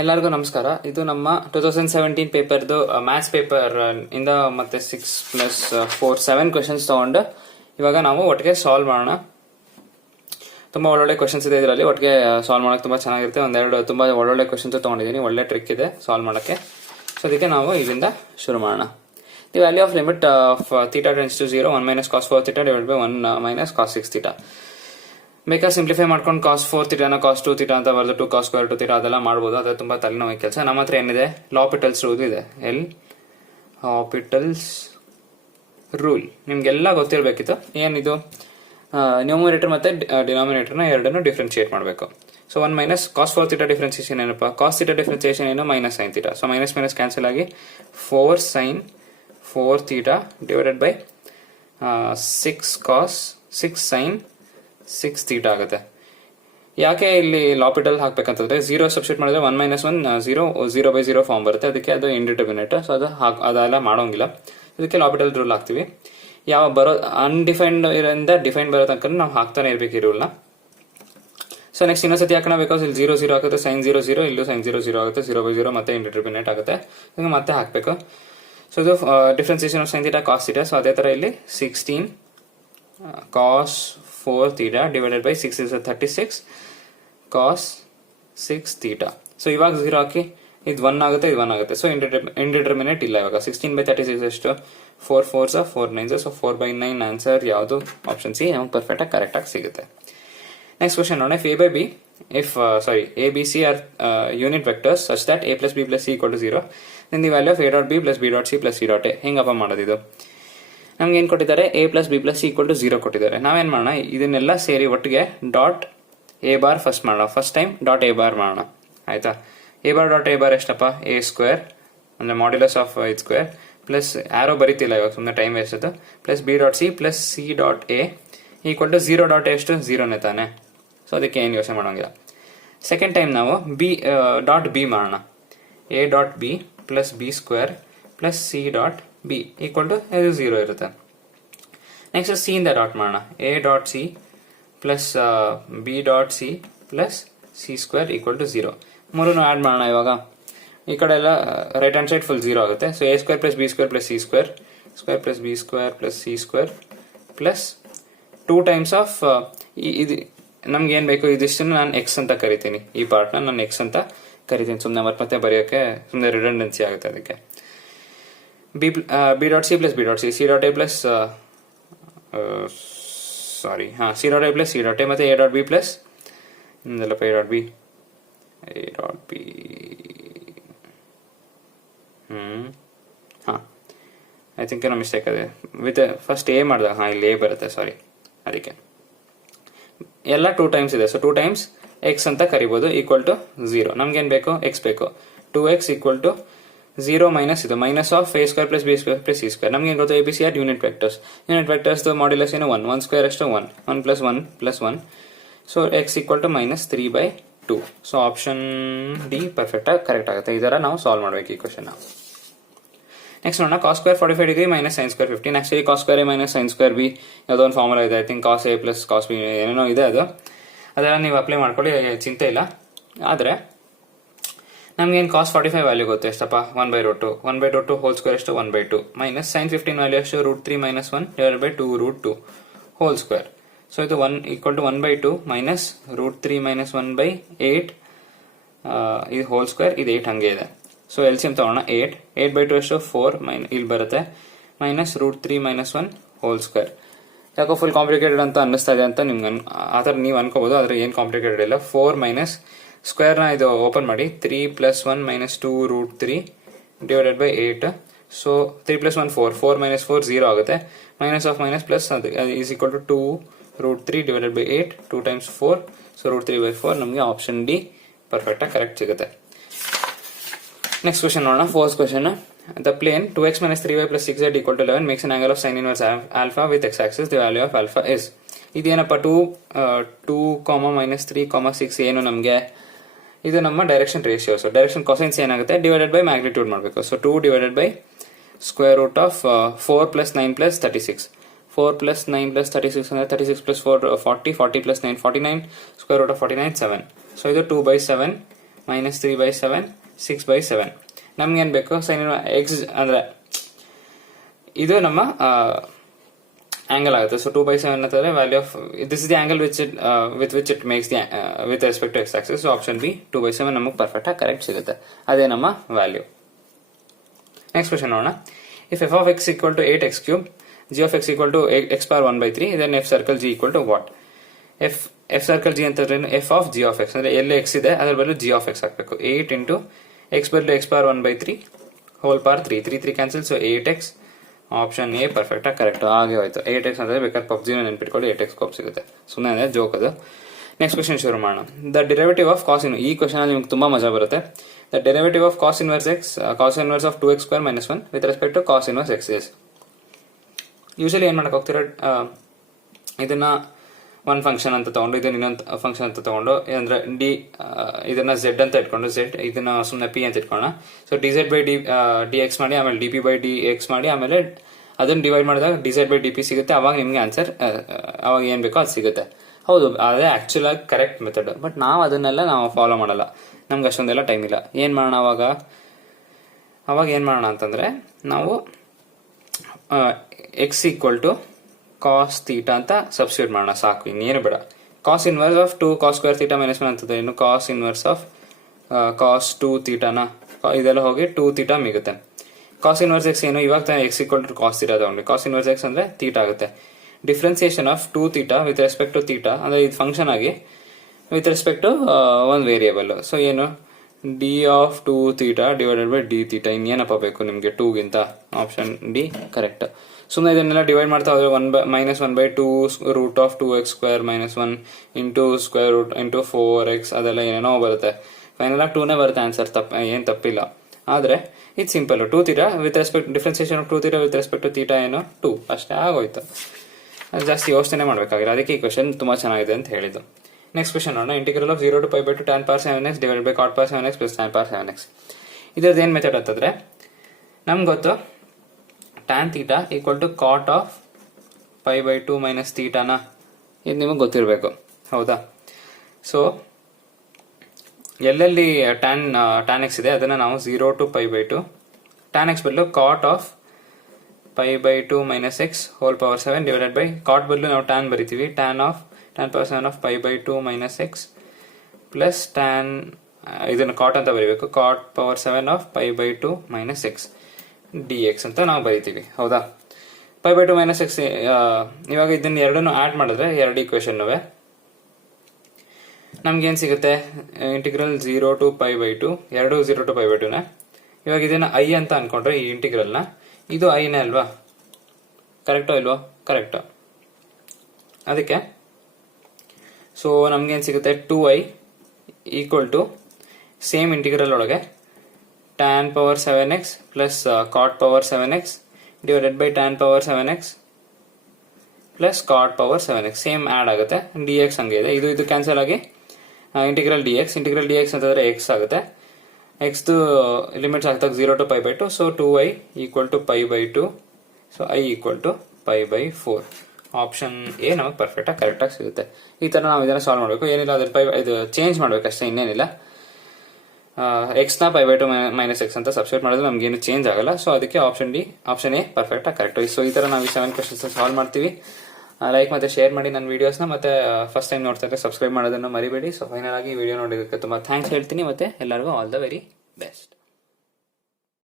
ಎಲ್ಲರಿಗೂ ನಮಸ್ಕಾರ. ಇದು ನಮ್ಮ 2017 ಪೇಪರ್ದು ಮ್ಯಾಥ್ಸ್ ಪೇಪರ್ ಇಂದ ಮತ್ತೆ 6+4 7 ಕ್ವೆಶನ್ಸ್ ತಗೊಂಡು ಇವಾಗ ನಾವು ಒಟ್ಟಿಗೆ ಸಾಲ್ವ್ ಮಾಡೋಣ. ತುಂಬಾ ಒಳ್ಳೊಳ್ಳೆ ಕ್ವೆಶನ್ಸ್ ಇದೆ ಇದರಲ್ಲಿ, ಒಟ್ಟಿಗೆ ಸಾಲ್ವ್ ಮಾಡೋಕೆ ತುಂಬಾ ಚೆನ್ನಾಗಿರುತ್ತೆ. ಒಂದೆರಡು ತುಂಬಾ ಒಳ್ಳೊಳ್ಳೆ ಕ್ವೆಶನ್ಸ್ ತಗೊಂಡಿದ್ದೀನಿ, ಒಳ್ಳೆ ಟ್ರಿಕ್ ಇದೆ ಸಾಲ್ವ್ ಮಾಡೋಕ್ಕೆ. ಸೊ ಅದಕ್ಕೆ ನಾವು ಇಲ್ಲಿಂದ ಶುರು ಮಾಡೋಣ. The value of limit of theta tends to 0 1 - cos 4 θ divided by 1 - cos 6 θ. ಬೇಕಾದ್ರೆ ಸಿಂಪ್ಲಿಫೈ ಮಾಡ್ಕೊಂಡು cos 4 θ cos 2 θ ಅಂತ ಬರೆದು 2 cos square 2 θ ಅದೆಲ್ಲ ಮಾಡ್ಬೋದು. ಅದೇ ತುಂಬಾ ತಲೆನೋವು ಕೆಲಸ. ನಮ್ಮ ಹತ್ರ ಏನಿದೆ, ಲಾಪಿಟಲ್ಸ್ ರೂಲ್ ಇದೆ. ಲಾಪಿಟಲ್ಸ್ ರೂಲ್ ನಿಮ್ಗೆಲ್ಲ ಗೊತ್ತಿರಬೇಕಿತ್ತು. ಏನಿದು, ನ್ಯೂಮರೇಟರ್ ಮತ್ತೆ ಡಿನಾಮಿನೇಟರ್ನ ಎರಡನ್ನು ಡಿಫ್ರೆನ್ಶಿಯೇಟ್ ಮಾಡಬೇಕು. ಸೊ 1 - cos 4 θ ಡಿಫ್ರೆನ್ಸಿಯೇಷನ್ ಏನಪ್ಪ, cos θ ಡಿಫ್ರೆನ್ಸಿಯೇಷನ್ ಏನು, minus sin θ. So minus minus cancel ಆಗಿ 4 sin 4 θ divided by 6 cos 6 sin 6 θ ಆಗುತ್ತೆ. ಯಾಕೆ ಇಲ್ಲಿ ಲಾಪಿಟಲ್ ಹಾಕ್ಬೇಕಂತಂದ್ರೆ 0 ಸಬ್ಸ್ಟಿಟ್ಯೂಟ್ ಮಾಡಿದ್ರೆ 1 - 1 0 0/0 ಫಾರ್ಮ್ ಬರುತ್ತೆ. ಅದಕ್ಕೆ ಅದು ಇಂಡಿಟರ್ಮಿನೇಟ್. ಸೊ ಅದೆಲ್ಲ ಮಾಡೋಂಗಿಲ್ಲ. ಅದಕ್ಕೆ ಲಾಪಿಟಲ್ ರೂಲ್ ಹಾಕ್ತಿವಿ. ಯಾವ ಬರೋ ಅನ್ಡಿಫೈನ್ಡ್ ಇರೋದ್ರಿಂದ ಡಿಫೈನ್ ಬರೋ ತನಕ ನಾವು ಹಾಕ್ತಾನೆ ಇರ್ಬೇಕು ಈ ರೂಲ್ನ. ಸೊ ನೆಕ್ಸ್ಟ್ ಇನ್ನೊಂದ್ಸತಿ ಹಾಕೋಣ. ಬಿಕಾಸ್ ಇಲ್ಲಿ 0 0 ಆಗುತ್ತೆ, sin 0 0, ಇಲ್ಲೂ sin 0 0 ಆಗುತ್ತೆ, 0/0 ಮತ್ತೆ ಇಂಡಿಟರ್ಮಿನೇಟ್ ಆಗುತ್ತೆ. ಮತ್ತೆ ಹಾಕಬೇಕು. ಸೊ ಇದು differentiation of sin θ cos θ. So ಅದೇ ತರ ಇಲ್ಲಿ 16 cos 4 θ divided by 6 is 36 cos 6 θ. So ಇವಾಗ 0 ಹಾಕಿ ಇದು 1 ಆಗುತ್ತೆ, ಇದು 1 ಆಗುತ್ತೆ. ಸೊ ಇಂಡಿಟರ್ಮಿನೇಟ್ ಇಲ್ಲ ಇವಾಗ. 16/36 ಎಷ್ಟು, 4 4s 4 9s. ಸೊ 4/9 ಆನ್ಸರ್ ಯಾವುದು, ಆಪ್ಷನ್ ಸಿ ನಮಗೆ ಪರ್ಫೆಕ್ಟ್ ಆಗಿ ಕರೆಕ್ಟ್ ಆಗಿ ಸಿಗುತ್ತೆ. ನೆಕ್ಸ್ಟ್ ಕ್ವಶನ್ ನೋಡೋಣ. if a b c are unit vectors such that a plus b plus c equal to 0, then the value of a dot b plus b dot c plus c dot a. ಹೆಂಗಪ್ಪ ಮಾಡೋದು ಇದು? ನಮ್ಗೆ ಏನ್ ಕೊಟ್ಟಿದ್ದಾರೆ, a plus b plus c equal to 0 ಕೊಟ್ಟಿದ್ದಾರೆ. ನಾವೇನ್ ಮಾಡೋಣ, ಇದನ್ನೆಲ್ಲ ಸೇರಿ ಒಟ್ಟಿಗೆ ಡಾಟ್ a ಬಾರ್ ಫಸ್ಟ್ ಮಾಡೋಣ. First time dot a bar ಮಾಡೋಣ, ಆಯ್ತಾ? a bar dot a bar ಎಷ್ಟಪ್ಪ, a ಸ್ಕ್ವೇರ್ ಅಂದ್ರೆ ಮಾಡ್ಯುಲಸ್ ಆಫ್ ಇದ್ ಸ್ಕ್ವೇರ್ ಪ್ಲಸ್ ಆರೋ ಬರೀತಿಲ್ಲ ಇವಾಗ, ಸುಮ್ಮನೆ ಟೈಮ್ ವೇಸ್ಟ್ ಅದು, plus b dot c plus c dot a equal to 0 dot a ಎಷ್ಟು, 0ನೇ ತಾನೆ. ಸೊ ಅದಕ್ಕೆ ಏನು ಯೋಚನೆ ಮಾಡೋಂಗಿಲ್ಲ. ಸೆಕೆಂಡ್ ಟೈಮ್ ನಾವು b ಡಾಟ್ b ಮಾಡೋಣ. a dot b plus b square plus c dot b equal to 0 ಇರುತ್ತೆ. ನೆಕ್ಸ್ಟ್ ಸಿ ಇಂದ ಡಾಟ್ ಮಾಡೋಣ. a dot c plus b dot c plus c square equal to 0. ಮೂರನ್ನು add ಮಾಡೋಣ ಇವಾಗ. ಈ ಕಡೆ ಎಲ್ಲ ರೈಟ್ ಹ್ಯಾಂಡ್ ಸೈಡ್ ಫುಲ್ 0 ಆಗುತ್ತೆ. So a square plus b square plus c square square plus b square plus c square plus 2 times of ಇದು ನಮ್ಗೆ ಏನ್ ಬೇಕು, ಇದಿಷ್ಟನ್ನು ನಾನು ಎಕ್ಸ್ ಅಂತ ಕರಿತೀನಿ. ಈ ಪಾರ್ಟ್ನ ನಾನು ಎಕ್ಸ್ ಅಂತ ಕರಿತೀನಿ. ಸುಮ್ಮನೆ ಮತ್ತೆ ಬರೆಯೋಕೆ ಸುಮ್ಮನೆ ರಿಡಂಡೆನ್ಸಿ ಆಗುತ್ತೆ. ಅದಕ್ಕೆ b dot c plus b dot c c dot a plus c dot a plus c dot a ಮತ್ತೆ a dot b plus a dot b I think ಏನೋ ಮಿಸ್ಟೇಕ್ ಇದೆ. ವಿತ್ ಫಸ್ಟ್ a ಮಾಡಿದಾಗ ಇಲ್ಲಿ a ಬರುತ್ತೆ, ಸಾರಿ. ಅದಕ್ಕೆ ಎಲ್ಲ 2 times ಇದೆ. So 2 times X ಅಂತ ಕರಿಬಹುದು ಈಕ್ವಲ್ ಟು 0. ನಮ್ಗೇನ್ ಬೇಕು, ಎಕ್ಸ್ ಬೇಕು. 2x ಈಕ್ವಲ್ ಟು 0 ಮೈನಸ್ ಇದು minus of a square plus b square plus c square. ನಮ್ಗೆ ಗೊತ್ತು a b c are unit vectors. Unit vectors modulus ಏನು, 1 1 ಸ್ಕ್ವೇರ್ ಎಷ್ಟು 1 1 plus 1 plus 1. So x equal to -3/2. So option D perfect ಆಗಿ correct ಆಗುತ್ತೆ. ಇದರ ನಾವು solve ಮಾಡ್ಬೇಕು ಈ ಕ್ವಶನ್. ನೆಕ್ಸ್ಟ್ ನೋಡೋಣ. cos square 45 degree minus sin square 15. Actually cos square a minus sin square b ಯಾವುದೋ ಒಂದು ಫಾರ್ಮುಲಾ ಇದೆ. I think cos a plus cos b ಏನೇನೋ ಇದೆ. ಅದೆಲ್ಲ ನೀವು ಅಪ್ಲೈ ಮಾಡ್ಕೊಳ್ಳಿ, ಚಿಂತೆ ಇಲ್ಲ. ಆದರೆ ನಮ್ಗೇನು cos 45 ವ್ಯಾಲ್ಯೂ ಗೊತ್ತು ಎಷ್ಟಪ್ಪ, 1/√2 1/√2 ಹೋಲ್ ಸ್ಕ್ವೇರ್ ಎಷ್ಟು 1/2 ಮೈನಸ್ sin 15 ವ್ಯಾಲ್ಯೂ ಎಷ್ಟು √3 - 1 divided by 2√2 whole square. So ಇದು 1 ಈಕ್ವಲ್ ಟು 1/2 ಮೈನಸ್ √3 - 1/8 ಇದು ಹೋಲ್ ಸ್ಕ್ವೇರ್, ಇದು 8 ಹಂಗೆ ಇದೆ. ಸೊ ಎಲ್ಸಿಎಂ ತಗೋಣ. 8/2 ಎಷ್ಟು 4 ಇಲ್ಲಿ ಬರುತ್ತೆ ಮೈನಸ್ √3 - 1 ಹೋಲ್ ಸ್ಕ್ವೇರ್. ಯಾಕೋ ಫುಲ್ ಕಾಂಪ್ಲಿಕೇಟೆಡ್ ಅಂತ ಅನ್ನಿಸ್ತಾ ಇದೆ ಅಂತ ನಿಮ್ಗೆ ಆ ಥರ ನೀವು ಅನ್ಕೋಬಹುದು. ಆದ್ರೆ ಏನು ಕಾಂಪ್ಲಿಕೇಟೆಡ್ ಇಲ್ಲ. 4 ಮೈನಸ್ ಸ್ಕ್ವೇರ್ನ ಇದು ಓಪನ್ ಮಾಡಿ 3 + 1 - 2√3 ಡಿವೈಡೆಡ್ ಬೈ 8. ಸೊ 3 + 1 4 4 - 4 0 ಆಗುತ್ತೆ. Minus of minus plus is equal to 2√3 divided by 8 2 times 4. So √3/4 ನಮಗೆ ಆಪ್ಷನ್ ಡಿ ಪರ್ಫೆಕ್ಟ್ ಆಗಿ ಕರೆಕ್ಟ್ ಸಿಗುತ್ತೆ. ನೆಕ್ಸ್ಟ್ ಕ್ವಶನ್ ನೋಡೋಣ. Fourth question. The plane 2x - 3y plus 6z equal to 11 makes an angle of sin inverse alpha with x axis. The value of alpha is. ಇದೇನಪ್ಪ 2, -3, 6 ಏನು ನಮಗೆ ಇದು ನಮ್ಮ direction ratio. So direction cosines ಏನಾಗುತ್ತೆ, divided by magnitude ಮಾಡಬೇಕು. So 2 divided by square root of 4 + 9 + 36. 4 + 9 + 36 ಅಂದ್ರೆ 36 + 4 40 40 + 9 49 square root of 49 7. So ಇದು 2/7 -3/7 6/7. ನಮ್ಗೇನು ಬೇಕು ಸೈನ್ ಎಕ್ಸ್ ಅಂದರೆ ಇದು ನಮ್ಮ ಆಂಗಲ್ ಆಗುತ್ತೆ. ಸೊ 2/7 ಅಂತಂದ್ರೆ value of this is the angle with which it makes the with respect to x axis. So option B 2/7 ನಮಗೆ ಪರ್ಫೆಕ್ಟ್ ಆಗಿ ಕರೆಕ್ಟ್ ಸಿಗುತ್ತೆ. ಅದೇ ನಮ್ಮ ವ್ಯಾಲ್ಯೂ. ನೆಕ್ಸ್ಟ್ ಕ್ವಶನ್ ನೋಡೋಣ. If f of x equal to 8x³ g of x equal to x power 1/3 then f circle g equal to what? f circle g ಅಂತಂದ್ರೆ f of g of x ಅಂದ್ರೆ ಎಲ್ಲಿ x ಇದೆ ಅದರ ಬದಲು g of x ಹಾಕಬೇಕು. 8 into x ಬದಲು x power 1/3 whole power 3 cancel. So 8x option A perfect ಆಗಿ correct ಆಗಿ ಹೋಯ್ತು. 8x ಅಂದ್ರೆ ಬೇಕಾದ್ರೆ ಪಬ್ಜಿನ ನೆನ್ಪಿಟ್ಕೊಳ್ಳಿ, 8x ಸ್ಕೋಪ್ ಸಿಗುತ್ತೆ. ಸುಮ್ಮನೆ ಜೋಕ್ ಅದು. ನೆಕ್ಸ್ಟ್ ಕ್ವಶನ್ ಶುರು ಮಾಡೋಣ. The derivative of cos in, ಈ ಕ್ವಶನ್ ನಿಮ್ಗೆ ತುಂಬಾ ಮಜಾ ಬರುತ್ತೆ. The derivative of cos inverse x cos inverse of 2x² - 1 with respect to cos inverse x is. Usually ಏನ್ ಮಾಡಕ್ ಹೋಗ್ತೀರ, ಇದನ್ನ ಒಂದು ಫಂಕ್ಷನ್ ಅಂತ ತಗೊಂಡು ಇದನ್ನ ಇನ್ನೊಂದು ಫಂಕ್ಷನ್ ಅಂತ ತಗೊಂಡು ಅಂದ್ರೆ ಡಿ ಇದನ್ನ z ಅಂತ ಇಟ್ಕೊಂಡು z ಇದನ್ನ ಸುಮ್ಮನೆ p ಅಂತ ಇಟ್ಕೊಳ್ಳೋಣ. ಸೊ dz/dx ಮಾಡಿ, ಆಮೇಲೆ dp/dx ಮಾಡಿ, ಆಮೇಲೆ ಅದನ್ನ ಡಿವೈಡ್ ಮಾಡಿದಾಗ dz/dp ಸಿಗುತ್ತೆ. ಅವಾಗ ನಿಮ್ಗೆ ಆನ್ಸರ್ ಅವಾಗ ಏನ್ ಬೇಕೋ ಅದು ಸಿಗುತ್ತೆ. ಹೌದು, ಅದೇ ಆಕ್ಚುಲ್ ಆಗಿ ಕರೆಕ್ಟ್ ಮೆಥಡ್. ಬಟ್ ನಾವು ಅದನ್ನೆಲ್ಲ ನಾವು ಫಾಲೋ ಮಾಡಲ್ಲ, ನಮ್ಗೆ ಅಷ್ಟೊಂದೆಲ್ಲ ಟೈಮ್ ಇಲ್ಲ. ಏನ್ ಮಾಡೋಣ ಅವಾಗ ಏನ್ ಮಾಡೋಣ ಅಂತಂದ್ರೆ ನಾವು x equal to cos theta ಅಂತ ಸಬ್ಸ್ಟಿಟ್ಯೂಟ್ ಮಾಡೋಣ, ಸಾಕು, ಇನ್ನೇನು ಬೇಡ. ಕಾಸ್ ಇನ್ವರ್ಸ್ ಆಫ್ 2 cos² θ - 1 ಅಂತಂದ್ರೆ ಇನ್ನು ಕಾಸ್ ಇನ್ವರ್ಸ್ ಆಫ್ ಕಾಸ್ 2 ಥೀಟಾನ ಇದೆಲ್ಲ ಹೋಗಿ 2 ಥೀಟಾ ಮಿಗುತ್ತೆ. ಕಾಸ್ ಇನ್ವರ್ಸ್ ಎಕ್ಸ್ ಏನು, ಇವಾಗ ತಾನೇ x equal to cos theta ತಗೊಂಡ್ವಿ. ಕಾಸ್ ಇನ್ವರ್ಸ್ ಎಕ್ಸ್ ಅಂದ್ರೆ ಥೀಟಾ ಆಗುತ್ತೆ. Differentiation of 2 theta with respect to theta ಅಂದ್ರೆ ಇದು ಫಂಕ್ಷನ್ ಆಗಿ ವಿತ್ ರೆಸ್ಪೆಕ್ಟ್ ಟು ಒಂದು ವೇರಿಯೇಬಲ್. ಸೊ ಏನು d of 2 theta divided by d theta. ಇನ್ನೇನಪ್ಪ ಬೇಕು ನಿಮಗೆ 2ಗಿಂತ? Option D correct. ಸುಮ್ಮನೆ ಇದನ್ನೆಲ್ಲ ಡಿವೈಡ್ ಮಾಡ್ತಾ ಹೋದ್ರೆ -1/2 root of 2x² - 1 into square root into 4x ಅದೆಲ್ಲ ಏನೇನೋ ಬರುತ್ತೆ. ಫೈನಲ್ ಆಗಿ 2ನೇ ಬರುತ್ತೆ ಆನ್ಸರ್. ಏನು ತಪ್ಪಿಲ್ಲ. ಆದ್ರೆ ಇದು simple. 2 theta with respect differentiation of 2 theta with respect to theta ಏನು 2 ಅಷ್ಟೇ ಆಗೋಯ್ತು. ಅದು ಜಾಸ್ತಿ ಯೋಚನೆ ಮಾಡಬೇಕಾಗಿಲ್ಲ. ಅದಕ್ಕೆ ಈ ಕ್ವಶನ್ ತುಂಬಾ ಚೆನ್ನಾಗಿದೆ ಅಂತ ಹೇಳಿದ್ದು. ನೆಕ್ಸ್ಟ್ ಕ್ವಶನ್ ನೋಡೋಣ. Integral of 0 to π/2 tan power 7x divided by cot power 7x plus tan power 7x. ಇದ್ರದ್ದು ಏನು ಮೆಥಡ್ ಅಂತಂದ್ರೆ ನಮ್ಗೆ ಗೊತ್ತು tan theta equal to cot of π/2 minus ಥೀಟಾನ. ಇದು ನಿಮಗೆ ಗೊತ್ತಿರಬೇಕು, ಹೌದಾ? ಸೊ ಎಲ್ಲೆಲ್ಲಿ tan x ಇದೆ ಅದನ್ನ ನಾವು 0 to π/2 tan x ಬದಲು cot of π/2 minus x whole power 7 divided by cot ಬದಲು ನಾವು tan ಬರಿತೀವಿ. tan power 7 of π/2 minus x plus tan ಇದನ್ನು ಕಾಟ್ ಅಂತ ಬರೀಬೇಕು. Cot power 7 of π/2 minus x dx ಅಂತ ನಾವು ಬರೀತೀವಿ, ಹೌದಾ? π/2 ಮೈನಸ್ x ಇವಾಗ ಇದನ್ನ ಎರಡನ್ನು ಆಡ್ ಮಾಡಿದ್ರೆ ಎರಡು ಈಕ್ವೇಶನ್ ನಮ್ಗೇನ್ ಸಿಗುತ್ತೆ? ಇಂಟಿಗ್ರಲ್ 0 to π/2 ಎರಡು 0 to π/2ನ. ಇವಾಗ ಇದನ್ನ i ಅಂತ ಅನ್ಕೊಂಡ್ರೆ ಈ ಇಂಟಿಗ್ರಲ್ನ, ಇದು iನೇ ಅಲ್ವಾ? ಕರೆಕ್ಟೋ ಇಲ್ವೋ? ಕರೆಕ್ಟ್. ಅದಕ್ಕೆ ಸೊ ನಮ್ಗೇನ್ ಸಿಗುತ್ತೆ? 2i equal to same integral ಒಳಗೆ tan power 7x plus cot power 7x divided by tan power 7x plus cot power 7x same add ಆಗುತ್ತೆ. dx ಹಂಗೆ ಇದೆ, ಇದು ಕ್ಯಾನ್ಸಲ್ ಆಗಿ ಇಂಟಿಗ್ರಲ್ dx ಅಂತಂದ್ರೆ x ಆಗುತ್ತೆ. x ಲಿಮಿಟ್ಸ್ ಆಗ್ತದೆ 0 to π/2. So 2i equal to π/2. So i equal to π/4. Option A ನಮಗೆ perfect ಆಗಿ ಕರೆಕ್ಟ್ ಆಗಿ ಸಿಗುತ್ತೆ. ಈ ತರ ನಾವು ಇದನ್ನ ಸಾಲ್ವ್ ಮಾಡಬೇಕು. ಏನಿಲ್ಲ ಅದ್ರ ಇದು ಚೇಂಜ್ ಮಾಡ್ಬೇಕಷ್ಟೇ, ಇನ್ನೇನಿಲ್ಲ. ಎಕ್ಸ್ ನ π/2 ಮೈನಸ್ ಎಕ್ಸ್ ಅಂತ ಸಬ್ಸ್ಟಿಟ್ಯೂಟ್ ಮಾಡಿದ್ರೆ ನಮ್ಗೆ ಏನು ಚೇಂಜ್ ಆಗಲ್ಲ. ಸೊ ಅದಕ್ಕೆ ಆಪ್ಷನ್ ಎ ಪರ್ಫೆಕ್ಟ್ ಆಗಿ ಕರೆಕ್ಟ್. ಸೊ ಈ ತರ ನಾವು ಈ 7 ಕ್ವಶನ್ಸ್ ಸಾಲ್ವ್ ಮಾಡ್ತೀವಿ. ಲೈಕ್ ಮತ್ತೆ ಶೇರ್ ಮಾಡಿ ನನ್ನ ವಿಡಿಯೋಸ್ನ. ಮತ್ತೆ ಫಸ್ಟ್ ಟೈಮ್ ನೋಡ್ತಾ ಇದ್ರೆ ಸಬ್ಸ್ಕ್ರೈಬ್ ಮಾಡೋದನ್ನ ಮರಿಬೇಡಿ. ಸೊ ಫೈನಲ್ ಆಗಿ ವಿಡಿಯೋ ನೋಡೋದಕ್ಕೆ ತುಂಬಾ ಥ್ಯಾಂಕ್ಸ್ ಹೇಳ್ತೀನಿ. ಮತ್ತೆ ಎಲ್ಲರಿಗೂ ಆಲ್ ದ ವೆರಿ ಬೆಸ್ಟ್.